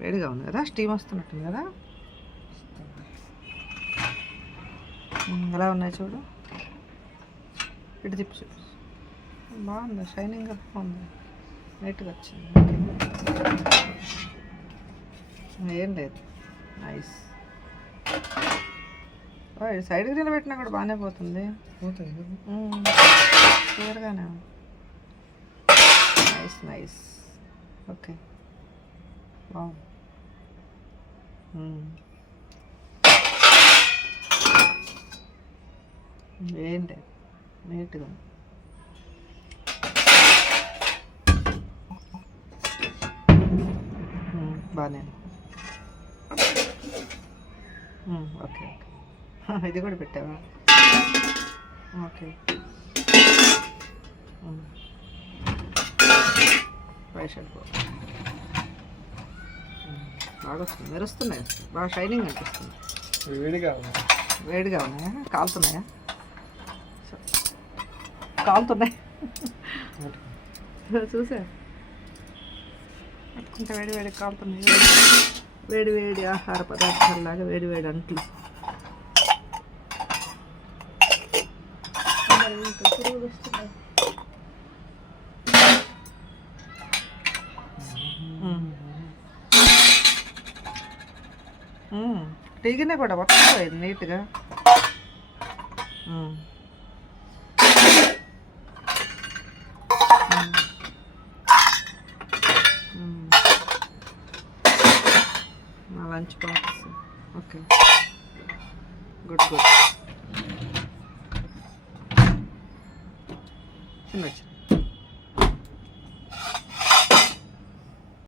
వేడిగా ఉంది కదా స్టీమ్ వస్తున్నట్టుంది కదా? ఎలా ఉన్నాయి చూడు? ఇటు తిప్పి చూడు. బాగుంది షైనింగ్గా బాగుంది. నీట్గా వచ్చింది. ఏం లేదు. నైస్ సైడ్కి నిలబెట్టినా కూడా బాగానే పోతుంది. క్లియర్గానే నైస్ నైస్ ఓకే బాగుంది. ఏంటి? నీట్గా. బాగానే ఓకే ఓకే. ఇది కూడా పెట్టావా? ఓకే. మ్మ్. బాగా వస్తుంది మెరుస్తున్నాయి. బాగా షైనింగ్ అనిపిస్తుంది. వేడిగా ఉన్నాయి. వేడిగా ఉన్నాయా? కాలుతున్నాయా? కాలుతున్నాయి. చూసా. పట్టుకుంటే వేడి వేడి కాలుతున్నాయి. వేడి వేడి ఆహార పదార్థాలలాగా వేడి వేడి అంట్లు. పురుగులు వస్తున్నాయి. మ్మ్. కూడా వస్తుంది నీట్గా. నా lunch box. Okay. Good good. చిన్న చిన్న